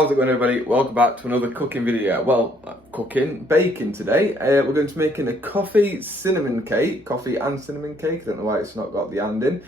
How's it going, everybody? Welcome back to another cooking video. Well, baking today. We're going to be making a coffee and cinnamon cake. I don't know why it's not got the and in.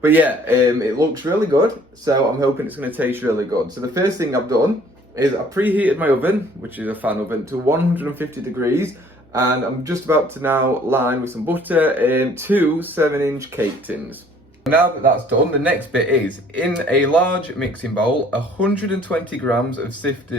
But yeah, it looks really good, so I'm hoping it's going to taste really good. So the first thing I've done is I preheated my oven, which is a fan oven, to 150 degrees, and I'm just about to now line with some butter 2 7-inch cake tins. Now that that's done, the next bit is, in a large mixing bowl, 120 grams of sieved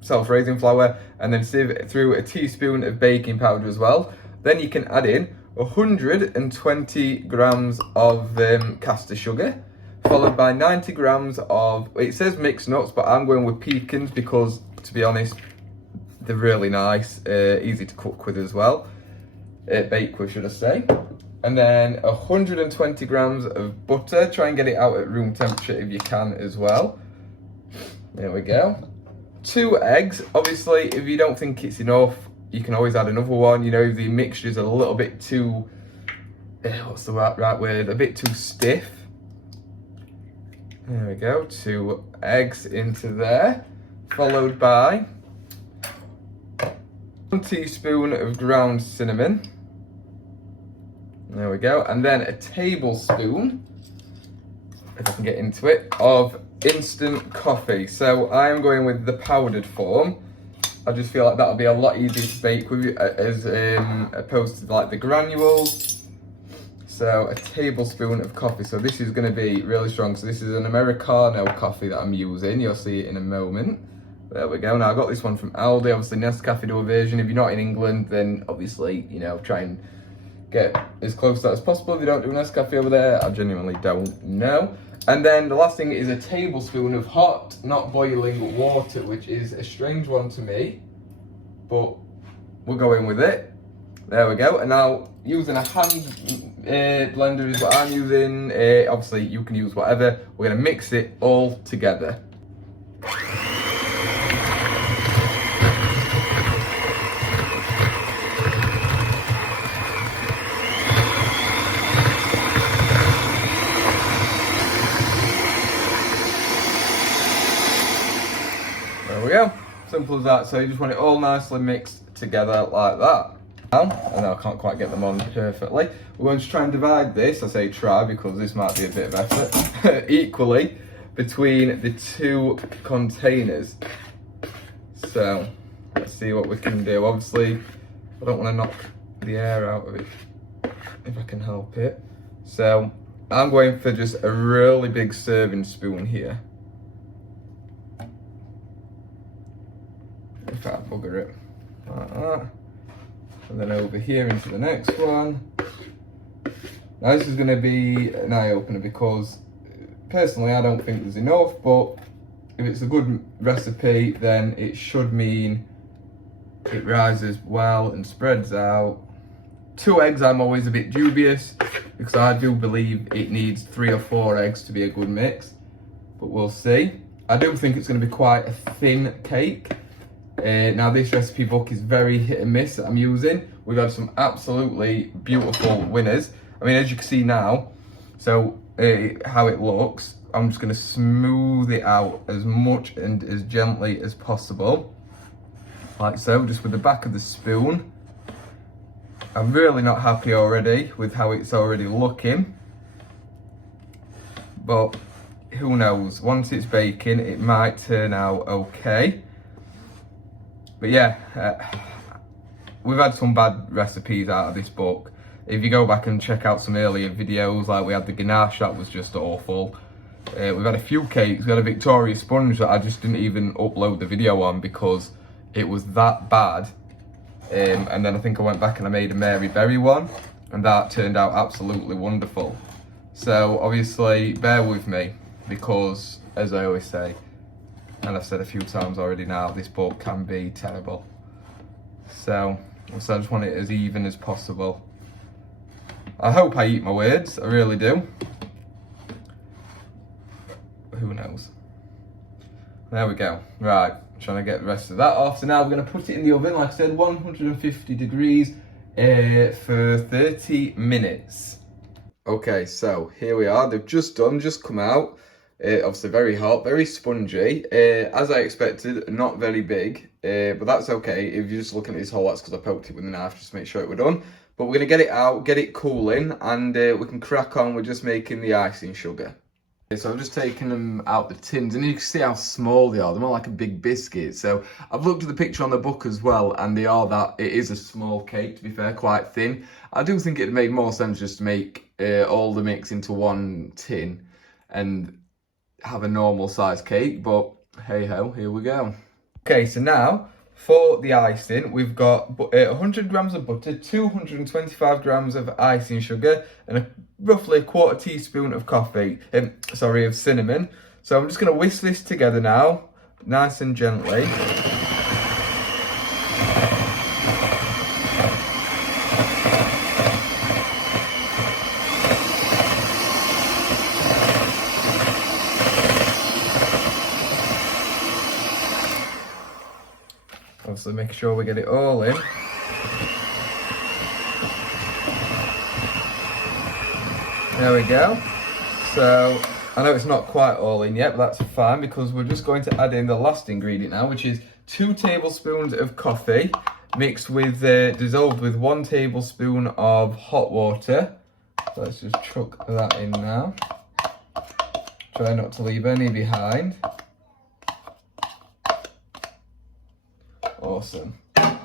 self-raising flour, and then sieve through a teaspoon of baking powder as well. Then you can add in 120 grams of caster sugar, followed by 90 grams of, it says mixed nuts, but I'm going with pecans because, to be honest, they're really nice, easy to cook with as well. Bake with, should I say. And then 120 grams of butter. Try and get it out at room temperature if you can as well. There we go. 2 eggs. Obviously, if you don't think it's enough, you can always add another one. You know, if the mixture's a little bit too, what's the right word? A bit too stiff. There we go. 2 eggs into there. Followed by 1 teaspoon of ground cinnamon. There we go. And then a tablespoon, if I can get into it, of instant coffee. So I am going with the powdered form. I just feel like that'll be a lot easier to bake with as opposed to like the granules. So a tablespoon of coffee. So this is going to be really strong. So this is an Americano coffee that I'm using. You'll see it in a moment. There we go. Now I got this one from Aldi. Obviously Nescafe do a version. If you're not in England, then obviously, you know, try and get as close to that as possible. If you don't do Nescafe over there, I genuinely don't know. And then the last thing is a tablespoon of hot, not boiling water, which is a strange one to me, but we're going with it. There we go. And now using a hand blender is what I'm using. Obviously you can use whatever. We're gonna mix it all together. There we go, simple as that. So you just want it all nicely mixed together like that. And I can't quite get them on perfectly. We're going to try and divide this, I say try because this might be a bit of effort, equally between the 2 containers. So let's see what we can do. Obviously, I don't want to knock the air out of it if I can help it. So I'm going for just a really big serving spoon here. If I bugger it like that, and then over here into the next one. Now this is going to be an eye-opener because personally I don't think there's enough, but if it's a good recipe then it should mean it rises well and spreads out. 2 eggs I'm always a bit dubious because I do believe it needs 3 or 4 eggs to be a good mix, but we'll see. I do think it's going to be quite a thin cake. Now this recipe book is very hit and miss that I'm using. We've had some absolutely beautiful winners. I mean, as you can see now, so how it looks, I'm just going to smooth it out as much and as gently as possible. Like so, just with the back of the spoon. I'm really not happy already with how it's already looking. But who knows, once it's baking, it might turn out okay. But yeah, we've had some bad recipes out of this book. If you go back and check out some earlier videos, like we had the ganache, that was just awful. We've had a few cakes. We had a Victoria sponge that I just didn't even upload the video on because it was that bad. And then I think I went back and I made a Mary Berry one, and that turned out absolutely wonderful. So obviously, bear with me because, as I always say, and I've said a few times already now, this book can be terrible. So I just want it as even as possible. I hope I eat my words, I really do. Who knows? There we go. Right, trying to get the rest of that off. So now we're going to put it in the oven, like I said, 150 degrees for 30 minutes. Okay, so here we are. They've just come out. Obviously very hot, very spongy. As I expected, not very big, but that's okay. If you're just looking at this hole, that's because I poked it with a knife just to make sure it were done. But we're going to get it out, get it cooling, and we can crack on with just making the icing sugar. Okay, so I've just taken them out the tins, and you can see how small they are. They're more like a big biscuit. So I've looked at the picture on the book as well, and they are that. It is a small cake, to be fair, quite thin. I do think it made more sense just to make all the mix into one tin and have a normal size cake, but hey ho, here we go. Okay, so now for the icing, we've got 100 grams of butter, 225 grams of icing sugar, and roughly a quarter teaspoon of of cinnamon. So I'm just going to whisk this together now, nice and gently. Obviously make sure we get it all in. There we go. So I know it's not quite all in yet, but that's fine because we're just going to add in the last ingredient now, which is 2 tablespoons of coffee mixed with, dissolved with 1 tablespoon of hot water. So let's just chuck that in now. Try not to leave any behind. Awesome. And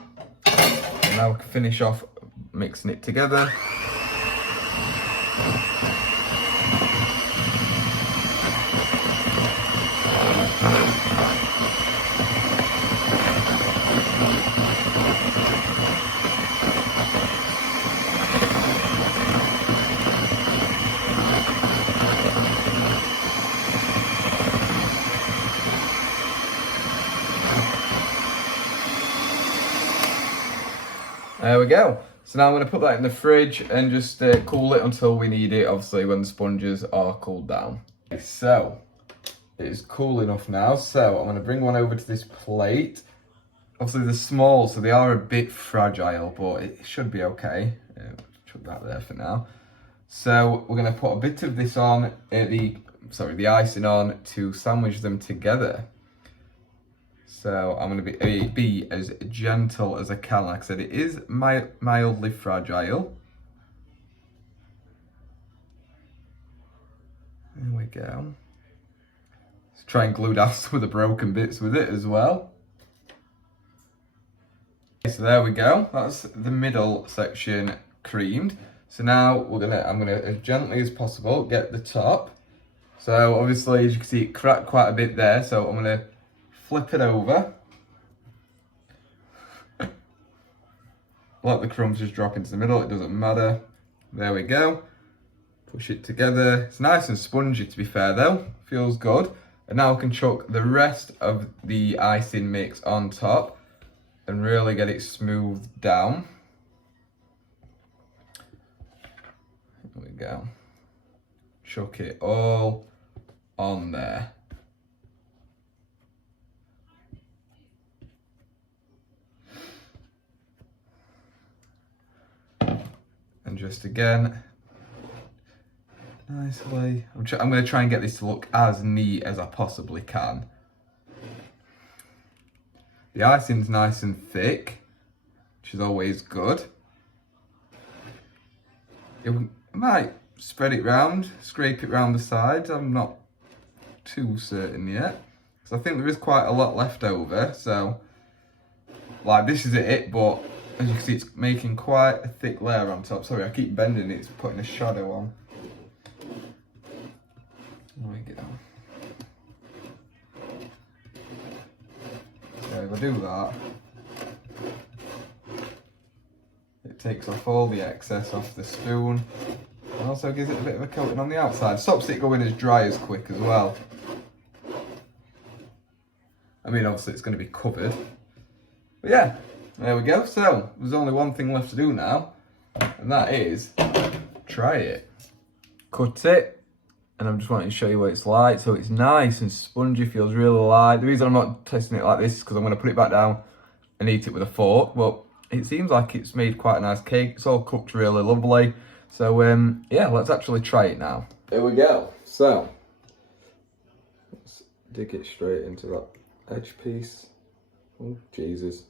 now we can finish off mixing it together. There we go. So now I'm going to put that in the fridge and just cool it until we need it, obviously when the sponges are cooled down. So it is cool enough now, so I'm going to bring one over to this plate. Obviously they're small, so they are a bit fragile, but it should be okay. Chuck that there for now. So we're going to put a bit of this on, the icing on to sandwich them together. So I'm going to be as gentle as I can. Like I said, it is mildly fragile. There we go. Let's try and glue down some of the broken bits with it as well. Okay, so there we go. That's the middle section creamed. So now I'm gonna as gently as possible get the top. So obviously, as you can see, it cracked quite a bit there. So I'm gonna flip it over. Let the crumbs just drop into the middle, it doesn't matter. There we go. Push it together. It's nice and spongy, to be fair though. Feels good. And now I can chuck the rest of the icing mix on top and really get it smoothed down. There we go. Chuck it all on there. And just again, nicely, I'm going to try and get this to look as neat as I possibly can. The icing's nice and thick, which is always good. I might spread it round, scrape it round the sides. I'm not too certain yet, because I think there is quite a lot left over. So, like, this is it, but as you can see, it's making quite a thick layer on top. Sorry, I keep bending it, it's putting a shadow on. There we go. So if I do that, it takes off all the excess off the spoon. And also gives it a bit of a coating on the outside. Stops it going as dry as quick as well. I mean, obviously it's going to be covered. But yeah. There we go. So there's only one thing left to do now, and that is try it. Cut it, and I'm just wanting to show you what it's like. So it's nice and spongy, feels really light. The reason I'm not testing it like this is because I'm going to put it back down and eat it with a fork. But it seems like it's made quite a nice cake. It's all cooked really lovely. So yeah, let's actually try it now. Here we go. So dig it straight into that edge piece. Oh, Jesus.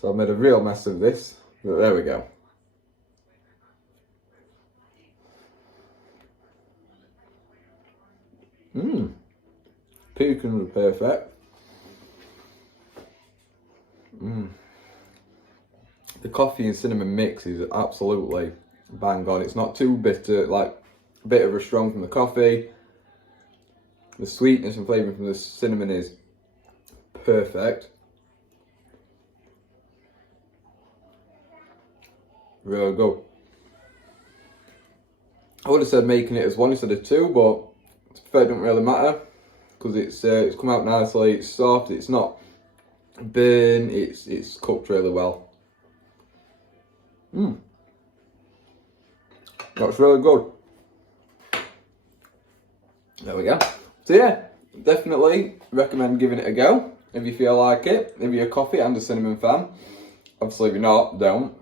So I've made a real mess of this, but there we go. Pecans are perfect. The coffee and cinnamon mix is absolutely bang on. It's not too bitter, like a bit of a strong from the coffee. The sweetness and flavour from the cinnamon is perfect. Really good. I would have said making it as one instead of two, but to be fair, it doesn't really matter because it's come out nicely. It's soft. It's not burnt. It's cooked really well. That's really good. There we go. So yeah, definitely recommend giving it a go if you feel like it. If you're a coffee and a cinnamon fan. Obviously, if you're not, don't.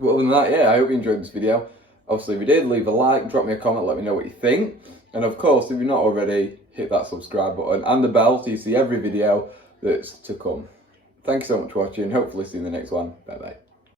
But other than that, yeah, I hope you enjoyed this video. Obviously, if you did, leave a like, drop me a comment, let me know what you think. And of course, if you're not already, hit that subscribe button and the bell so you see every video that's to come. Thank you so much for watching. Hopefully see you in the next one. Bye bye.